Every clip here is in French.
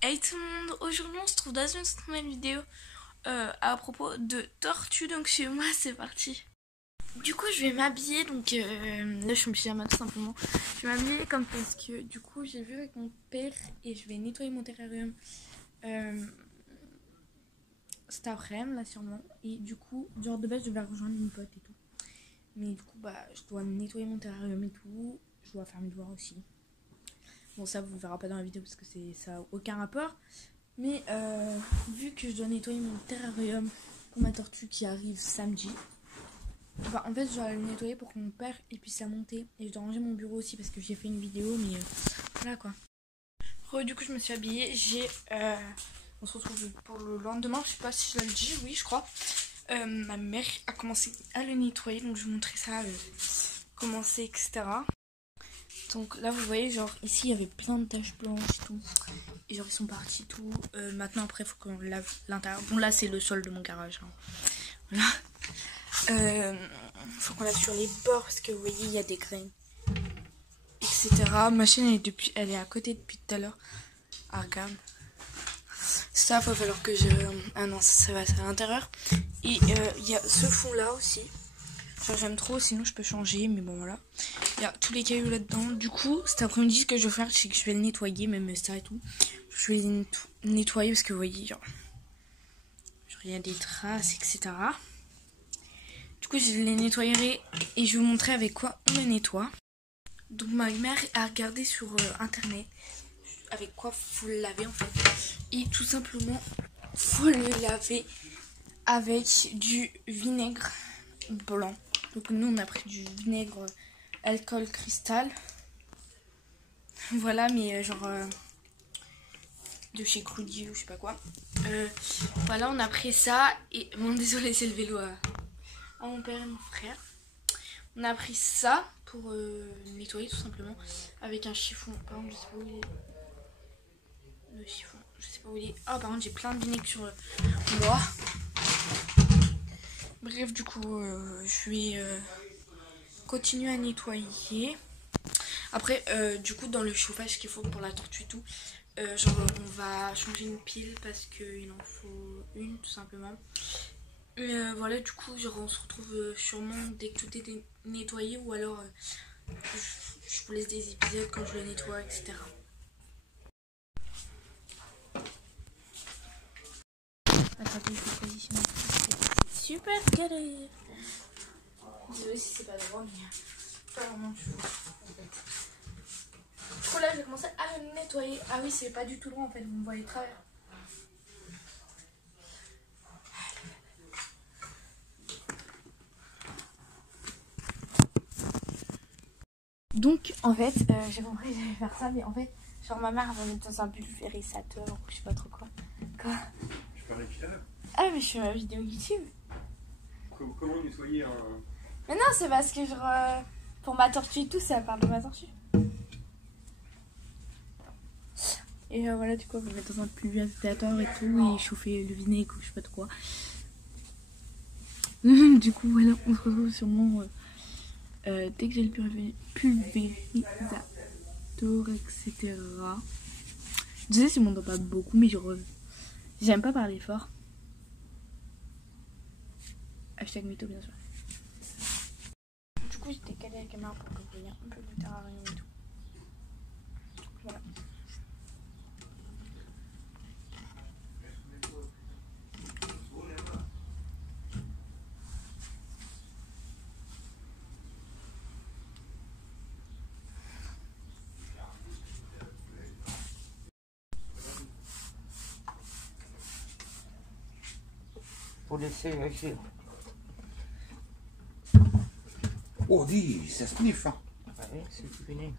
Hey tout le monde, aujourd'hui on se trouve dans une nouvelle vidéo à propos de tortues, donc chez moi c'est parti. Du coup je vais m'habiller, donc là je suis en pyjama tout simplement. Je vais m'habiller comme parce que du coup j'ai vu avec mon père et je vais nettoyer mon terrarium cet après-midi là sûrement. Et du coup, genre de base je vais rejoindre une pote et tout. Mais du coup bah je dois nettoyer mon terrarium et tout, je dois faire mes devoirs aussi. Bon ça vous verrez pas dans la vidéo parce que ça n'a aucun rapport. Mais vu que je dois nettoyer mon terrarium pour ma tortue qui arrive samedi, bah, en fait je dois le nettoyer pour que mon père puisse la monter. Et je dois ranger mon bureau aussi parce que j'ai fait une vidéo, mais voilà quoi. Du coup je me suis habillée, on se retrouve pour le lendemain, je sais pas si je le dis, oui je crois. Ma mère a commencé à le nettoyer, donc je vais vous montrer ça, commencer etc. Donc là vous voyez, genre ici il y avait plein de taches blanches et tout. Et genre ils sont partis tout. Maintenant après il faut qu'on lave l'intérieur. Bon là c'est le sol de mon garage. Hein. Voilà. Faut qu'on lave sur les bords parce que vous voyez il y a des graines. Etc. Ma chaîne elle est à côté depuis tout à l'heure. Ah regarde. Ça va falloir que je... Ah non ça va, c'est à l'intérieur. Et il y a ce fond là aussi. Genre j'aime trop, sinon je peux changer, mais bon voilà. Il y a tous les cailloux là-dedans. Du coup, cet après-midi, ce que je vais faire, c'est que je vais le nettoyer, même ça et tout. Je vais le nettoyer parce que vous voyez, genre il y a des traces, etc. Du coup, je les nettoyerai et je vais vous montrer avec quoi on les nettoie. Donc ma mère a regardé sur internet avec quoi faut le laver en fait. Et tout simplement, faut le laver avec du vinaigre blanc. Donc nous, on a pris du vinaigre alcool cristal. Voilà, mais genre de chez Crudy ou je sais pas quoi. Voilà, on a pris ça. Et bon, désolé, c'est le vélo à mon père et mon frère. On a pris ça pour nettoyer tout simplement avec un chiffon. Par contre, je sais pas où il est. Le chiffon, je sais pas où il est. Ah, par contre, j'ai plein de vinaigre sur moi. Bref, du coup, je vais continuer à nettoyer. Après, du coup, dans le chauffage qu'il faut pour la tortue et tout, genre, on va changer une pile parce qu'il en faut une tout simplement. Et voilà, du coup, genre, on se retrouve sûrement dès que tout est nettoyé ou alors je vous laisse des épisodes quand je le nettoie, etc. Attendez, je vais positionner. C'est super galère. Désolé si c'est pas droit, mais pas vraiment chaud en fait. Du coup là, je vais commencer à le nettoyer. Ah oui, c'est pas du tout droit en fait, vous me voyez travers. Donc en fait, j'ai compris que j'allais faire ça, mais en fait, genre ma mère va mettre dans un pulvérisateur ou je sais pas trop quoi. Quoi? Je parlais bien. Ah mais je fais ma vidéo YouTube. Comment nettoyer un... Mais non, c'est parce que genre pour ma tortue et tout, ça parle de ma tortue. Et voilà, du coup, on va mettre dans un pulvérisateur et tout, et chauffer le vinaigre ou je sais pas trop quoi. Du coup, voilà, on se retrouve sûrement dès que j'ai le pulvérisateur, etc. Désolé si on m'entend pas beaucoup, mais j'aime pas parler fort. Hashtag mytho, bien sûr. Du coup, j'ai décalé la caméra pour que vous voyez un peu le terrarium et tout. Voilà. Pour laisser agir. Oh, dis, ça sniffe, hein. Ouais, c'est du vinaigre.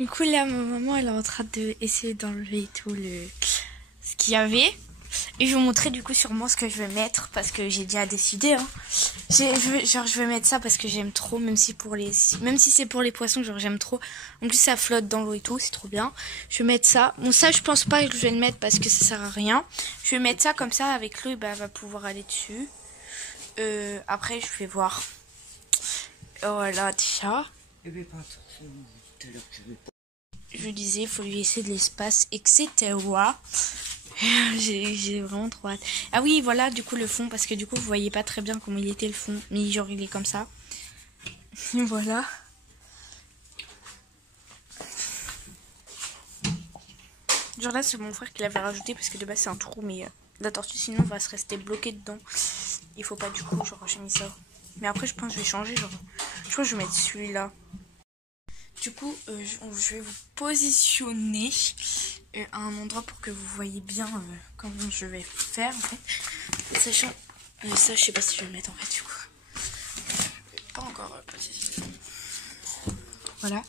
Du coup, là, ma maman, elle est en train d'essayer d'enlever tout ce qu'il y avait. Et je vais vous montrer du coup sûrement ce que je vais mettre parce que j'ai déjà décidé. Hein. Je vais mettre ça parce que j'aime trop, même si c'est pour les poissons, genre j'aime trop. En plus ça flotte dans l'eau et tout, c'est trop bien. Je vais mettre ça. Bon ça je pense pas que je vais le mettre parce que ça sert à rien. Je vais mettre ça comme ça avec l'eau et bah elle va pouvoir aller dessus. Après je vais voir. Voilà déjà. Je vais pas tout à l'heure que je vais pas. Je disais, il faut lui laisser de l'espace, etc. J'ai vraiment trop hâte. Ah oui, voilà, du coup, le fond, parce que du coup, vous voyez pas très bien comment il était le fond. Mais genre, il est comme ça. Voilà. Genre là, c'est mon frère qui l'avait rajouté, parce que de base, c'est un trou, mais la tortue, sinon, va se rester bloquée dedans. Il faut pas, du coup, genre, j'ai mis ça. Mais après, je pense que je vais changer, genre. Je crois que je vais mettre celui-là. Du coup, je vais vous positionner à un endroit pour que vous voyez bien comment je vais faire en fait. Sachant, ça je sais pas si je vais le mettre en fait du coup. Pas encore positionné. Voilà.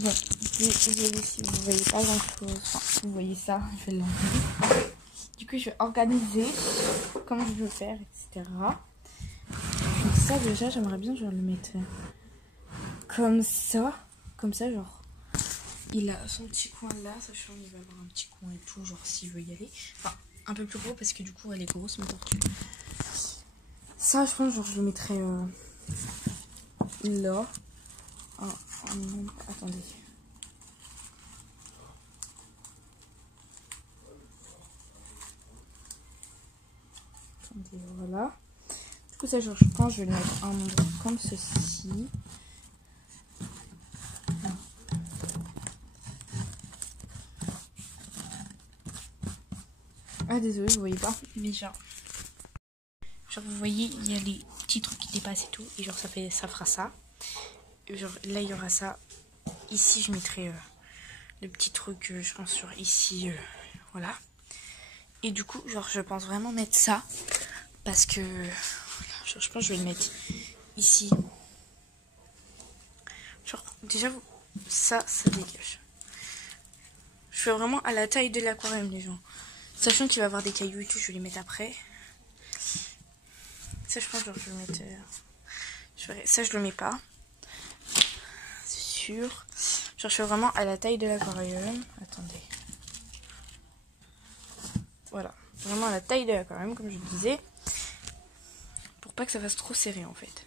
Bon, désolé si vous voyez pas grand chose. Enfin, si vous voyez ça, je vais l'enlever. Du coup, je vais organiser comment je veux faire, etc. Donc ça déjà, j'aimerais bien genre le mettre comme ça genre il a son petit coin là, sachant qu'il va avoir un petit coin et tout, genre s'il veut y aller, enfin un peu plus gros parce que du coup elle est grosse ma tortue. Ça je pense genre je le mettrai là. Attendez, voilà. Du coup ça genre je pense que je vais le mettre un endroit comme ceci. Ah désolé, vous voyez pas, mais genre vous voyez, il y a les petits trucs qui dépassent et tout, et genre ça fera ça. Et genre là il y aura ça. Ici je mettrai le petit truc, je pense sur ici, voilà. Et du coup genre je pense vraiment mettre ça parce que genre, je pense que je vais le mettre ici. Genre déjà ça dégage. Je fais vraiment à la taille de l'aquarium les gens. Sachant qu'il va y avoir des cailloux et tout, je vais les mettre après. Ça, je pense que je vais le mettre. Ça, je le mets pas. C'est sûr. Genre, je fais vraiment à la taille de l'aquarium. Attendez. Voilà. Vraiment à la taille de l'aquarium, comme je le disais. Pour pas que ça fasse trop serré, en fait.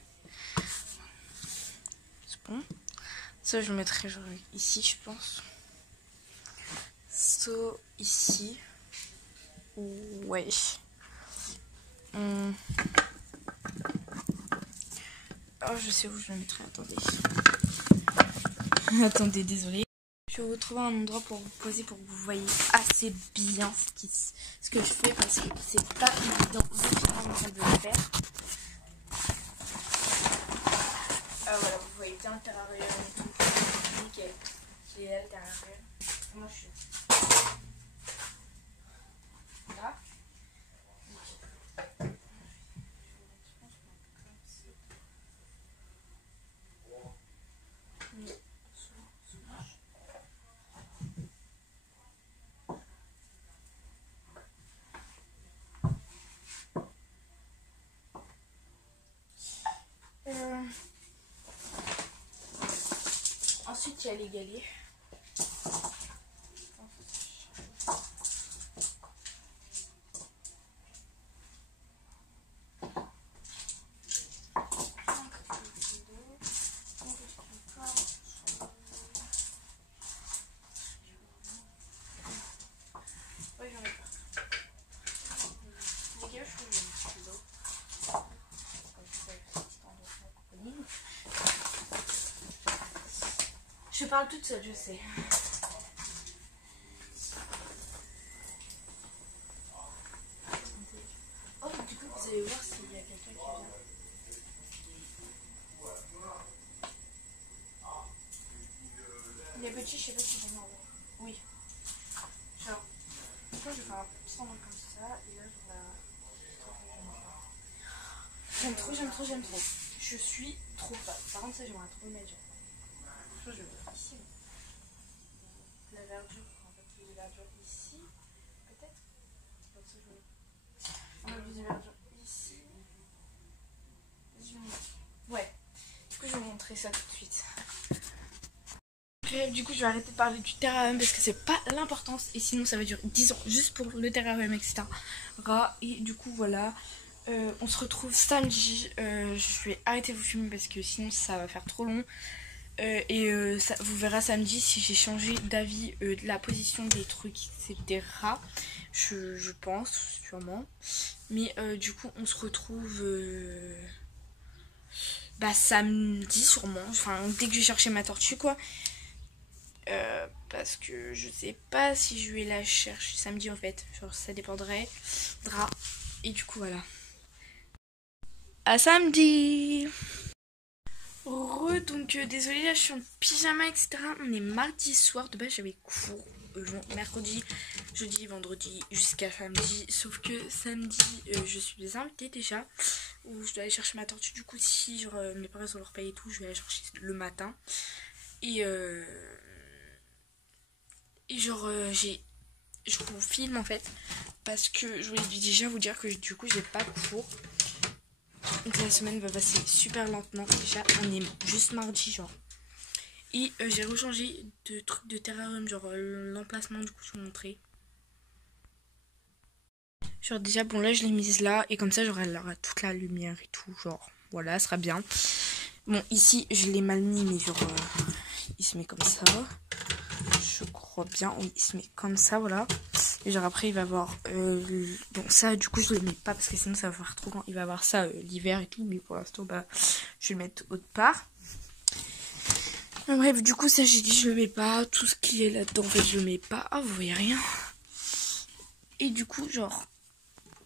C'est bon. Ça, je le mettrai genre ici, je pense. So, ici. Ouais. Oh, je sais où je le mettrai, attendez. Attendez, désolé. Je vais vous trouver un endroit pour vous poser pour que vous voyez assez bien ce que je fais parce que c'est pas évident de le faire. Ah voilà, vous voyez bien le terrarium et tout. Nickel. J'ai là le terrarium. Moi je suis là. Ensuite, il y a les galets. Je parle toute seule, je sais. Oh, du coup, vous allez voir s'il y a quelqu'un qui vient. Les petits, je sais pas si vont en voir. Oui. Genre, je crois que je vais faire un petit endroit comme ça. Et là, j'en ai j'aime trop. Je suis trop fan. Par contre, ça, j'aimerais trop le mettre. Je crois que je vais le mettre ici. La verdure, en fait, plus de verdure ici, peut-être. On a vu des verdures ici. Ouais. Du coup, je vais vous montrer ça tout de suite. Après, du coup, je vais arrêter de parler du terrarium parce que c'est pas l'importance. Et sinon, ça va durer 10 ans juste pour le terrarium, etc. Et du coup, voilà. On se retrouve samedi. Je vais arrêter de vous filmer parce que sinon, ça va faire trop long. Ça, vous verrez samedi si j'ai changé d'avis de la position des trucs, etc. Je pense, sûrement. Mais du coup, on se retrouve samedi, sûrement. Enfin, dès que je vais chercher ma tortue, quoi. Parce que je sais pas si je vais la chercher samedi, en fait. Genre, ça dépendrait. Et du coup, voilà. À samedi! Donc désolée, là je suis en pyjama, etc. On est mardi soir, de base j'avais cours mercredi, jeudi, vendredi jusqu'à samedi. Sauf que samedi je suis invitée déjà, où je dois aller chercher ma tortue. Du coup si genre, mes parents ont leur paye et tout, je vais aller chercher le matin. Et genre je vous filme en fait, parce que je voulais déjà vous dire que du coup j'ai pas cours. Donc la semaine va passer super lentement. Déjà on est juste mardi genre. Et j'ai rechangé de trucs de terrarium, genre l'emplacement, du coup je vais vous montrer. Genre déjà bon là je l'ai mise là et comme ça j'aurai toute la lumière et tout, genre voilà, ça sera bien. Bon ici je l'ai mal mis mais genre il se met comme ça. Je crois bien, oui il se met comme ça, voilà. Et genre après il va avoir bon ça du coup je le mets pas parce que sinon ça va faire trop grand. Il va avoir ça l'hiver et tout, mais pour l'instant je vais le mettre autre part. Bref, du coup ça j'ai dit je le mets pas. Tout ce qui est là-dedans en fait je le mets pas. Ah vous voyez rien. Et du coup genre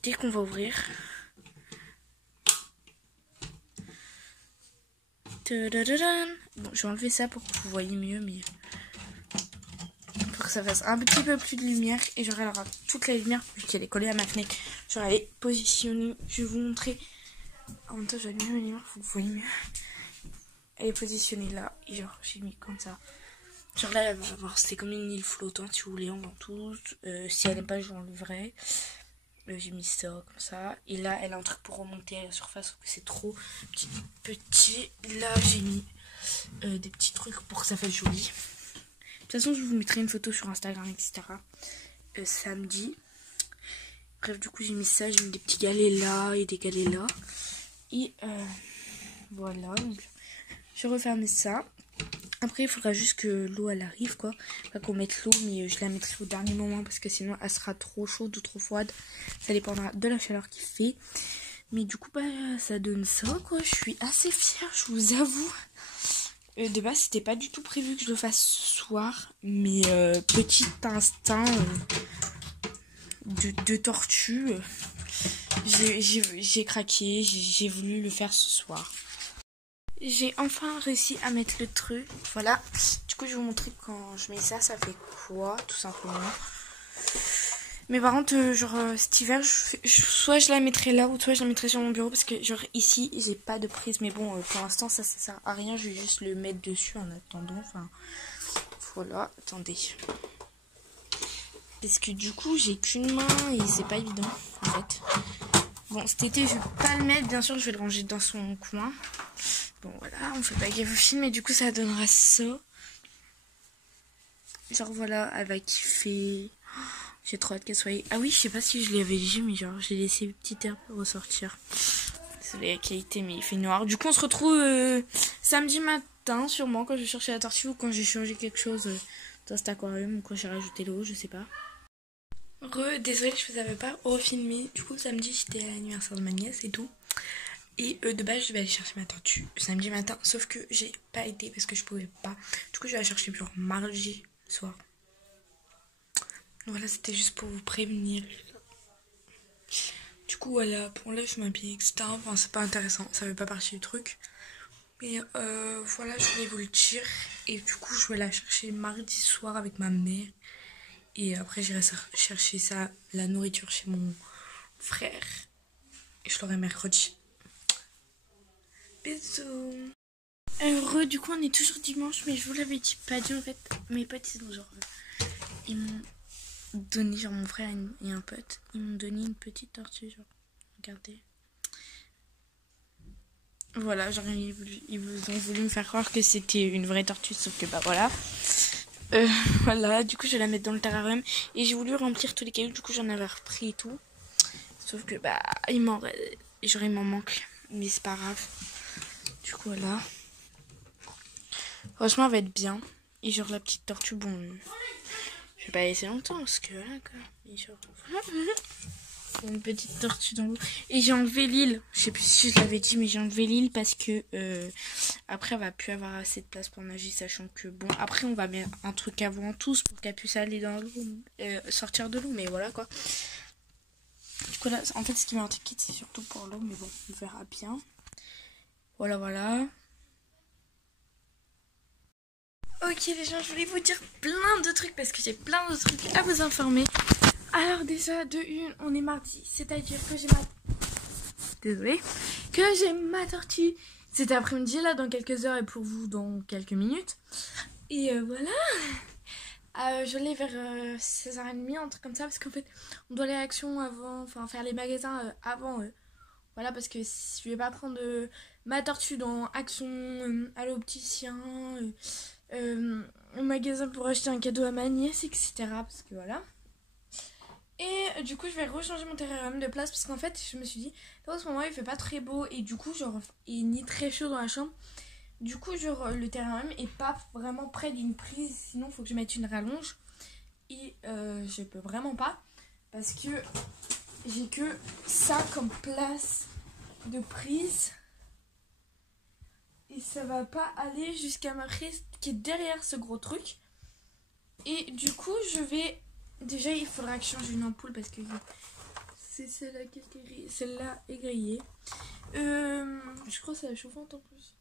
dès qu'on va ouvrir, bon je vais enlever ça pour que vous voyez mieux, mais pour que ça fasse un petit peu plus de lumière. Et genre elle aura toute la lumière vu qu'elle est collée à ma fenêtre. Genre elle est positionnée, je vais vous montrer. En même temps je vais allumer ma lumière pour que vous voyez mieux. Elle est positionnée là et genre j'ai mis comme ça. Genre là elle va avoir, c'est comme une île flottante si vous voulez en ventouse. Si elle n'est pas, je l'enlèverai. J'ai mis ça comme ça. Et là elle a un truc pour remonter à la surface, sauf que c'est trop petit. Là j'ai mis des petits trucs pour que ça fasse joli. De toute façon je vous mettrai une photo sur Instagram, etc. Samedi. Bref du coup j'ai mis ça, j'ai mis des petits galets là et des galets là. Et voilà, donc je referme ça. Après il faudra juste que l'eau elle arrive quoi. Pas qu'on mette l'eau, mais je la mettrai au dernier moment parce que sinon elle sera trop chaude ou trop froide. Ça dépendra de la chaleur qu'il fait. Mais du coup ça donne ça quoi. Je suis assez fière, je vous avoue. De base c'était pas du tout prévu que je le fasse ce soir. Mais petit instinct de tortue. J'ai craqué, j'ai voulu le faire ce soir. J'ai enfin réussi à mettre le truc, voilà. Du coup je vais vous montrer quand je mets ça, ça fait quoi, tout simplement. Mais par contre, genre cet hiver, soit je la mettrai là, ou soit je la mettrai sur mon bureau. Parce que genre ici, j'ai pas de prise. Mais bon, pour l'instant, ça sert à rien. Je vais juste le mettre dessus en attendant. Enfin, voilà, attendez. Parce que du coup, j'ai qu'une main et c'est pas évident, en fait. Bon, cet été, je vais pas le mettre. Bien sûr, je vais le ranger dans son coin. Bon, voilà, on fait pas gaffe au film. Et du coup, ça donnera ça. Genre, voilà, elle va kiffer. J'ai trop hâte qu'elle soit... Ah oui, je sais pas si je l'avais dit, mais genre, j'ai laissé une petite herbe ressortir. Désolée la qualité, mais il fait noir. Du coup, on se retrouve samedi matin, sûrement, quand je vais chercher la tortue ou quand j'ai changé quelque chose dans cet aquarium ou quand j'ai rajouté l'eau, je sais pas. Désolée, je vous avais pas refilmé. Du coup, samedi, j'étais à l'anniversaire de ma nièce et tout. Et de base, je devais aller chercher ma tortue samedi matin, sauf que j'ai pas été parce que je pouvais pas. Du coup, je vais la chercher genre mardi soir. Voilà, c'était juste pour vous prévenir. Du coup, voilà, pour là, je m'habille, etc. Enfin, c'est pas intéressant, ça fait pas partie du truc. Mais voilà, je voulais vous le dire. Et du coup, je vais la chercher mardi soir avec ma mère. Et après, j'irai chercher ça, la nourriture chez mon frère. Et je l'aurai mercredi. Bisous. Heureux, du coup, on est toujours dimanche, mais je vous l'avais pas dit en fait. Mes potes, ils ont genre. Ils m'ont donné, genre mon frère et un pote, ils m'ont donné une petite tortue, genre, regardez. Voilà, genre ils ont voulu me faire croire que c'était une vraie tortue, sauf que bah voilà. Voilà, du coup je vais la mettre dans le terrarium et j'ai voulu remplir tous les cailloux, du coup j'en avais repris et tout. Sauf que bah il m'en manque, mais c'est pas grave. Du coup voilà. Franchement elle va être bien. Et genre la petite tortue, bon, je vais pas laisser longtemps parce que voilà quoi. Et genre, une petite tortue dans l'eau. Et j'ai enlevé l'île. Je sais plus si je l'avais dit, mais j'ai enlevé l'île parce que après, elle va plus avoir assez de place pour nager, sachant que bon, après, on va mettre un truc avant tous pour qu'elle puisse aller dans l'eau, sortir de l'eau, mais voilà quoi. Du coup, là, en fait, ce qui m'inquiète, c'est surtout pour l'eau, mais bon, on verra bien. Voilà, voilà. Ok les gens, je voulais vous dire plein de trucs parce que j'ai plein de trucs à vous informer. Alors déjà, de une, on est mardi, c'est-à-dire que j'ai ma tortue cet après-midi là dans quelques heures et pour vous dans quelques minutes. Et voilà, je l'ai vers 16h30, un truc comme ça parce qu'en fait on doit aller à Action avant, enfin faire les magasins avant. Voilà, parce que si je vais pas prendre ma tortue dans Action, à l'opticien, au magasin pour acheter un cadeau à ma nièce, etc. Parce que voilà. Et du coup, je vais rechanger mon terrarium de place parce qu'en fait, je me suis dit, là, en ce moment, il fait pas très beau et du coup, genre, il ni très chaud dans la chambre. Du coup, genre, le terrarium est pas vraiment près d'une prise, sinon, il faut que je mette une rallonge. Et je peux vraiment pas parce que j'ai que ça comme place de prise. Et ça va pas aller jusqu'à ma prise qui est derrière ce gros truc. Et du coup, je vais... Déjà, il faudra que je change une ampoule parce que c'est celle-là qui est grillée. Celle-là est grillée. Je crois que c'est la chauffante en plus.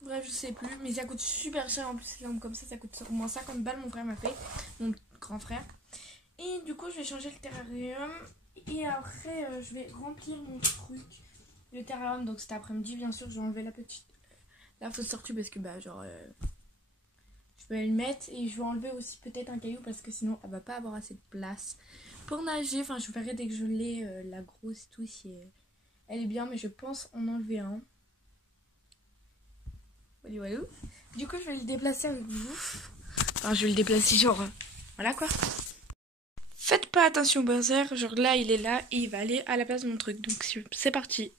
Bref, je sais plus. Mais ça coûte super cher en plus. Les lampes comme ça coûte au moins 50 balles. Mon frère m'a fait. Mon grand frère. Et du coup, je vais changer le terrarium. Et après, je vais remplir mon truc. Le terrarium. Donc cet après-midi, bien sûr, je vais enlever la fausse tortue parce que bah genre... je vais le mettre et je vais enlever aussi peut-être un caillou parce que sinon elle va pas avoir assez de place pour nager. Enfin, je verrai dès que je l'ai, la grosse et tout, si elle est bien, mais je pense en enlever un. Voilà. Du coup, je vais le déplacer avec vous. Enfin, je vais le déplacer genre... voilà quoi. Faites pas attention au buzzer, genre là il est là et il va aller à la place de mon truc. Donc c'est parti.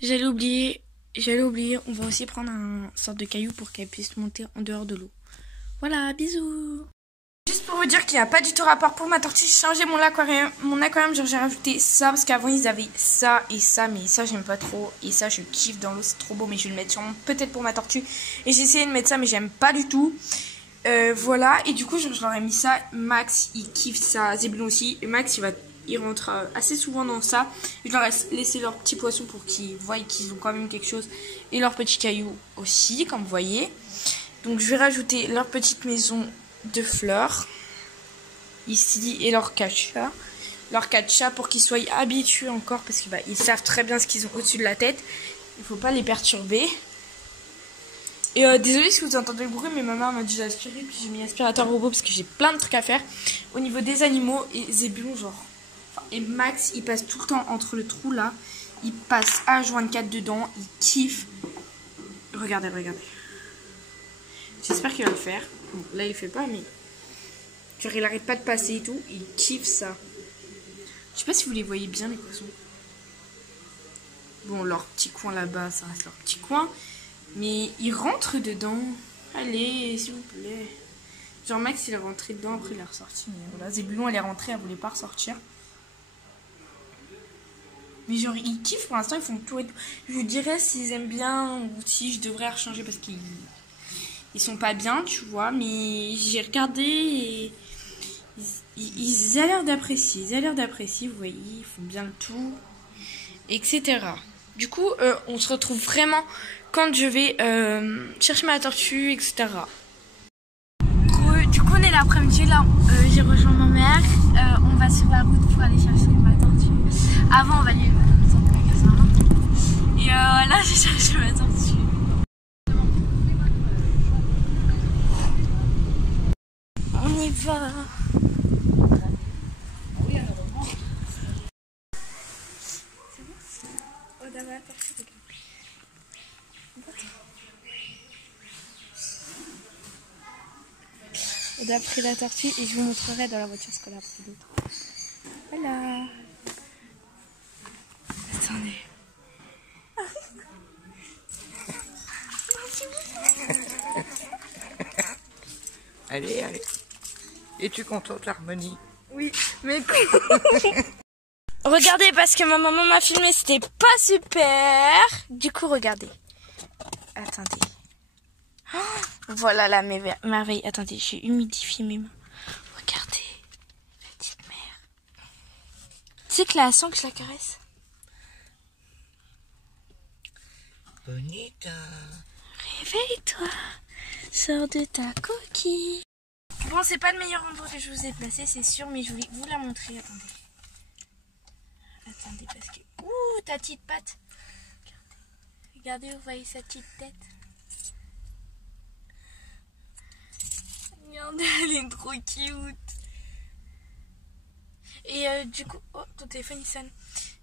J'allais oublier, on va aussi prendre un sorte de caillou pour qu'elle puisse monter en dehors de l'eau. Voilà, bisous. Juste pour vous dire qu'il n'y a pas du tout rapport pour ma tortue, j'ai changé mon aquarium, genre j'ai rajouté ça parce qu'avant ils avaient ça et ça, mais ça j'aime pas trop et ça je kiffe dans l'eau, c'est trop beau, mais je vais le mettre sûrement peut-être pour ma tortue. Et j'ai essayé de mettre ça mais j'aime pas du tout. Voilà, et du coup je leur ai mis ça. Max il kiffe ça, Zébulon aussi, et Max il rentre assez souvent dans ça. Je leur ai laissé leurs petits poissons pour qu'ils voient qu'ils ont quand même quelque chose, et leurs petits cailloux aussi, comme vous voyez. Donc je vais rajouter leur petite maison de fleurs ici et leur catcha pour qu'ils soient habitués encore, parce que bah, ils savent très bien ce qu'ils ont au-dessus de la tête. Il faut pas les perturber. Et désolé si vous entendez le bruit, mais ma mère m'a dit d'aspirer, puis j'ai mis aspirateur robot parce que j'ai plein de trucs à faire au niveau des animaux. Et Zébulon genre, et Max il passe tout le temps entre le trou là, il passe H24 dedans, il kiffe. Regardez. J'espère qu'il va le faire. Bon, là il fait pas, mais genre il arrête pas de passer et tout, il kiffe ça. Je sais pas si vous les voyez bien les poissons. Bon, leur petit coin là-bas, ça reste leur petit coin. Mais il rentre dedans. Allez, s'il vous plaît. Genre Max il est rentré dedans, après il est ressorti. Mais voilà, Zébulon elle est rentrée, elle voulait pas ressortir. Mais genre ils kiffent pour l'instant, ils font tout et tout. Je vous dirais s'ils aiment bien ou si je devrais rechanger parce qu'ils sont pas bien, tu vois. Mais j'ai regardé et ils ont l'air d'apprécier. Vous voyez, ils font bien le tout, etc. Du coup, on se retrouve vraiment quand je vais chercher ma tortue, etc. Du coup, on est l'après-midi, là, j'ai rejoint ma mère. On va sur la route pour aller chercher ma tortue. Avant, on va aller dans le magasin. Et là, j'ai cherché ma tortue. tortue, regarde. On a pris la tortue et je vous montrerai dans la voiture ce qu'on a pris d'autre. Voilà. Attendez. Allez, allez. Es-tu contente, l'harmonie? Oui, mais regardez, parce que ma maman m'a filmé, c'était pas super. Du coup, regardez. Attendez. Oh, voilà la merveille. Attendez, j'ai humidifié mes mains. Regardez. La petite mère. Tu sais que là, elle sent que je la caresse. Bonita. Réveille-toi. Sors de ta coquille. Bon, c'est pas le meilleur endroit que je vous ai placé, c'est sûr, mais je voulais vous la montrer. Attendez. Attendez, parce que... Ouh, ta petite patte. Regardez, regardez, vous voyez sa petite tête. Regardez, elle est trop cute. Et du coup... Oh, ton téléphone, il sonne.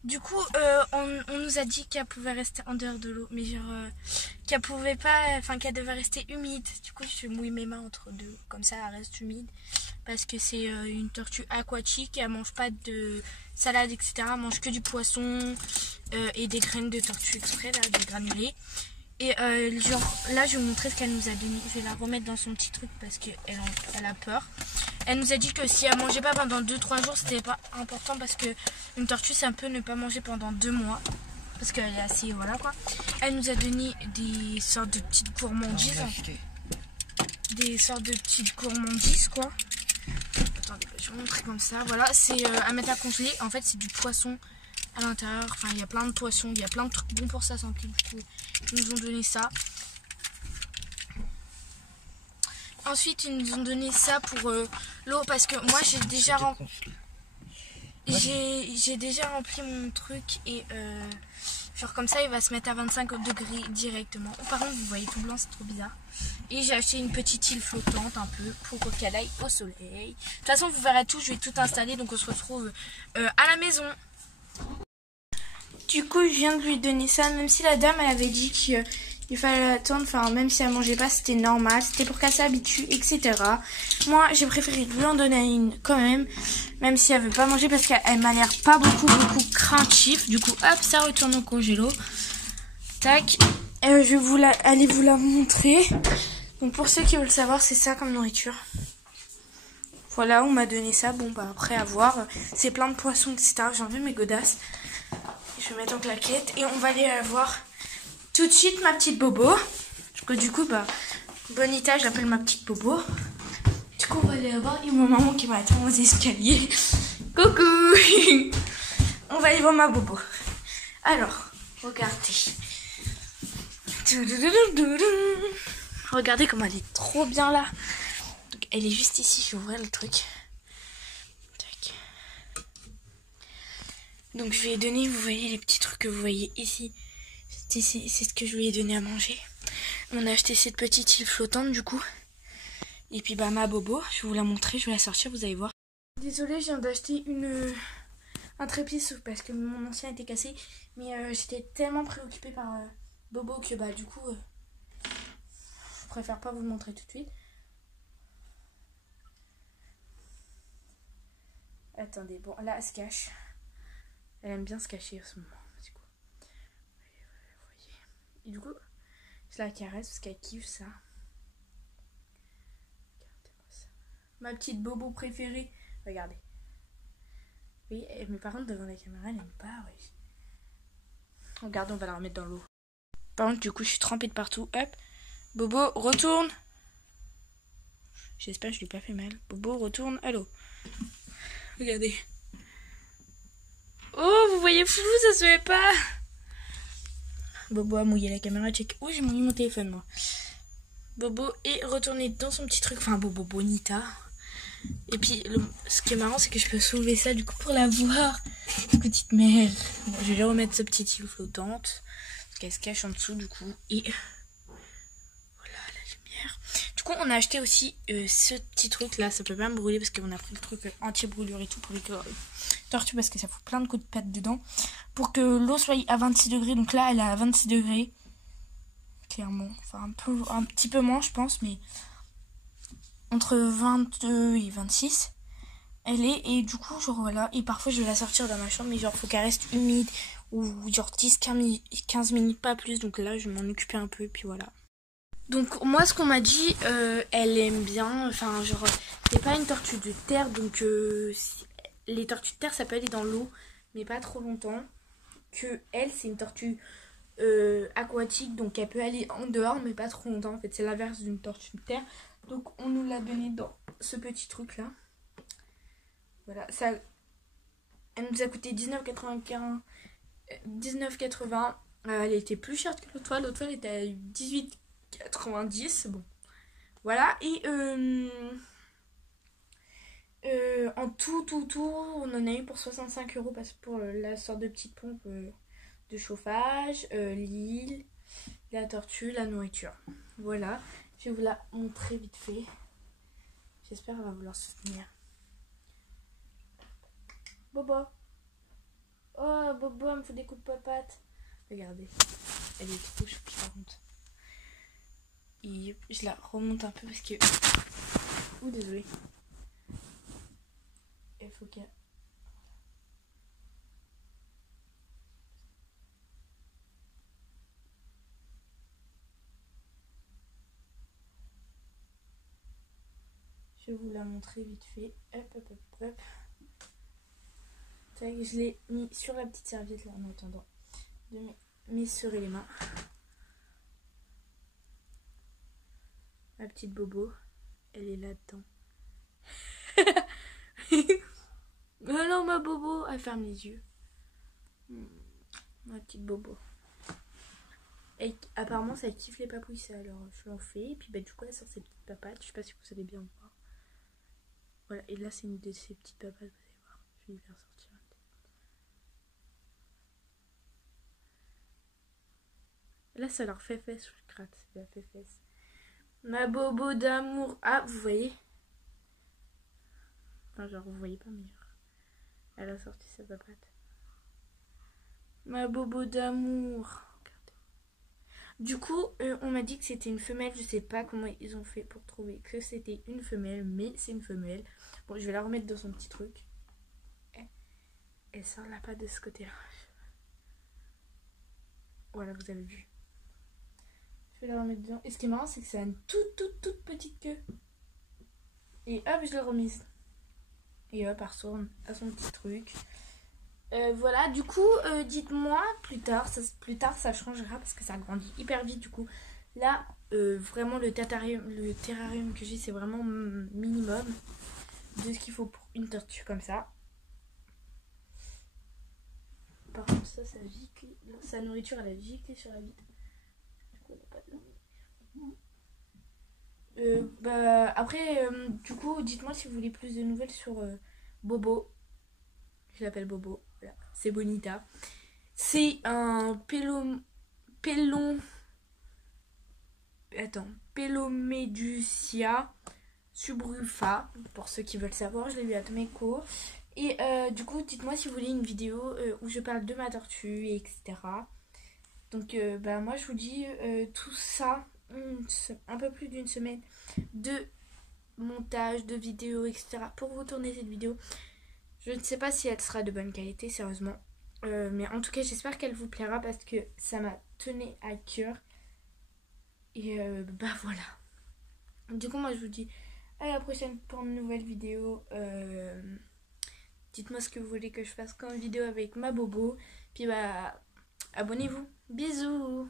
Du coup, on nous a dit qu'elle pouvait rester en dehors de l'eau, mais genre... qu'elle pouvait pas... Enfin, qu'elle devait rester humide. Du coup, je mouille mes mains entre deux. Comme ça, elle reste humide. Parce que c'est une tortue aquatique. Elle mange pas de salade, etc. Elle mange que du poisson et des graines de tortue exprès, là, des granulés. Et genre, là, je vais vous montrer ce qu'elle nous a donné. Je vais la remettre dans son petit truc parce qu'elle a peur. Elle nous a dit que si elle mangeait pas pendant 2-3 jours, c'était pas important parce que une tortue, c'est un peu ne pas manger pendant 2 mois. Parce qu'elle est assez, voilà quoi. Elle nous a donné des sortes de petites gourmandises. Des sortes de petites gourmandises, quoi. Attendez, je vais vous montrer comme ça. Voilà, c'est à mettre à congeler. En fait, c'est du poisson à l'intérieur. Enfin, il y a plein de poissons. Il y a plein de trucs bons pour sa santé. Du coup, ils nous ont donné ça. Ensuite, ils nous ont donné ça pour l'eau. Parce que moi, j'ai déjà rempli mon truc. Et genre comme ça, il va se mettre à 25 degrés directement. Par contre, vous voyez tout blanc, c'est trop bizarre. Et j'ai acheté une petite île flottante un peu pour qu'elle aille au soleil. De toute façon, vous verrez tout, je vais tout installer. Donc on se retrouve à la maison. Du coup, je viens de lui donner ça. Même si la dame, elle avait dit qu'il fallait l'attendre. Enfin, même si elle mangeait pas, c'était normal. C'était pour qu'elle s'habitue, etc. Moi, j'ai préféré lui en donner une quand même. Même si elle veut pas manger parce qu'elle m'a l'air pas beaucoup craintif. Du coup, hop, ça retourne au congélo. Tac. Je vais aller vous la montrer. Donc pour ceux qui veulent savoir, c'est ça comme nourriture. Voilà, on m'a donné ça. Bon, bah après à voir. C'est plein de poissons, etc. J'ai enlevé mes godasses. Je vais mettre en claquette. Et on va aller voir tout de suite ma petite Bobo. Parce que du coup, bah, Bonita, je l'appelle ma petite Bobo. Du coup, on va aller la voir. Et ma maman qui m'attend aux escaliers. Coucou. On va aller voir ma Bobo. Alors, regardez. Regardez comme elle est trop bien là. Donc, elle est juste ici, je vais ouvrir le truc. Tac. Donc je lui ai donné, vous voyez les petits trucs que vous voyez ici. C'est ce que je lui ai donné à manger. On a acheté cette petite île flottante du coup. Et puis bah ma Bobo, je vais vous la montrer, je vais la sortir, vous allez voir. Désolée, je viens d'acheter un trépied parce que mon ancien était cassé. Mais j'étais tellement préoccupée par... Bobo que bah du coup je préfère pas vous le montrer tout de suite. Attendez, bon là elle se cache. Elle aime bien se cacher en ce moment. Du coup. Vous voyez. Et du coup, je la caresse parce qu'elle kiffe ça. Regardez-moi ça. Ma petite Bobo préférée. Regardez. Oui, mais par contre devant la caméra elle n'aime pas. Oui. Regardez, on va la remettre dans l'eau. Par contre, du coup, je suis trempée de partout. Hop. Bobo, retourne. J'espère que je lui ai pas fait mal. Bobo, retourne à l'eau. Regardez. Oh, vous voyez flou, ça se fait pas. Bobo a mouillé la caméra. Check. Oh, j'ai mouillé mon téléphone, moi. Bobo est retourné dans son petit truc. Enfin, Bobo Bonita. Et puis, ce qui est marrant, c'est que je peux soulever ça, du coup, pour la voir. Petite mère. Bon, je vais lui remettre ce petit île flottante. Qu'elle se cache en dessous du coup et voilà la lumière. Du Du coup, on a acheté aussi ce petit truc là. Ça peut pas me brûler parce qu'on a pris le truc anti-brûlure et tout pour les tortues parce que ça fout plein de coups de patte dedans. Pour que l'eau soit à 26 degrés. Donc là, elle est à 26 degrés. Clairement. Enfin, un petit peu moins, je pense. Mais entre 22 et 26. Elle est. Et du coup, genre voilà. Et parfois, je vais la sortir dans ma chambre. Mais genre, faut qu'elle reste humide. Ou genre 10-15 minutes, pas plus. Donc là, je vais m'en occuper un peu. Et puis voilà. Donc moi ce qu'on m'a dit, elle aime bien, enfin genre c'est pas une tortue de terre, donc les tortues de terre ça peut aller dans l'eau, mais pas trop longtemps. Que elle c'est une tortue aquatique, donc elle peut aller en dehors, mais pas trop longtemps. En fait c'est l'inverse d'une tortue de terre. Donc on nous l'a donné dans ce petit truc là. Voilà, ça, elle nous a coûté 19,80. Elle était plus chère que l'autre fois. L'autre fois elle était à 18,90. Bon, voilà. Et en tout, on en a eu pour 65 € parce que pour la sorte de petite pompe de chauffage, l'île, la tortue, la nourriture. Voilà. Je vais vous la montrer vite fait. J'espère qu'elle va vouloir se tenir. Bobo. Oh, Bobo, elle me fait des coups de papatte. Regardez. Elle est trop choupie par contre. Et je la remonte un peu parce que... Ouh, désolé. Il faut qu'elle... Je vais vous la montrer vite fait. Hop. Tac, je l'ai mis sur la petite serviette là en attendant de m'essurer les mains. Ma petite Bobo, elle est là-dedans. Alors ma Bobo, elle ferme les yeux. Ma petite Bobo. Et apparemment ça kiffe les papouilles, ça, alors je l'en fais. Et puis bah, du coup elle sort ses petites papates. Je sais pas si vous allez bien voir. Voilà, et là c'est une de ces petites papates, vous allez voir. Je vais les faire sortir. Là ça leur fait fesse, je gratte, ça leur fait fesse. Ma Bobo d'amour. Ah, vous voyez? Enfin genre vous voyez pas, mais genre elle a sorti sa papate. Ma Bobo d'amour. Du coup, on m'a dit que c'était une femelle. Je sais pas comment ils ont fait pour trouver que c'était une femelle, mais c'est une femelle. Bon, je vais la remettre dans son petit truc. Elle sort la patte de ce côté-là. Voilà, vous avez vu. Je vais la remettre dedans. Et ce qui est marrant, c'est que ça a une toute petite queue. Et hop, je l'ai remise. Et hop, elle retourne à son petit truc. Voilà, du coup, dites-moi plus tard ça changera parce que ça grandit hyper vite. Du coup, là, vraiment le terrarium que j'ai, c'est vraiment minimum de ce qu'il faut pour une tortue comme ça. Par contre, ça a giclé. Sa nourriture, elle a giclé sur la vitre. Du coup, elle n'a pas de après, du coup, dites-moi si vous voulez plus de nouvelles sur Bobo. Je l'appelle Bobo. Voilà. C'est Bonita. C'est un Pelomedusia subrufa. Pour ceux qui veulent savoir, je l'ai vu à Tomeko. Et du coup, dites-moi si vous voulez une vidéo où je parle de ma tortue, etc. Donc, moi, je vous dis tout ça, un peu plus d'une semaine de montage, de vidéos, etc. pour vous tourner cette vidéo. Je ne sais pas si elle sera de bonne qualité, sérieusement. Mais en tout cas, j'espère qu'elle vous plaira parce que ça m'a tenu à cœur. Et voilà. Du coup, moi, je vous dis à la prochaine pour une nouvelle vidéo. Dites-moi ce que vous voulez que je fasse comme vidéo avec ma Bobo. Puis abonnez-vous. Bisous.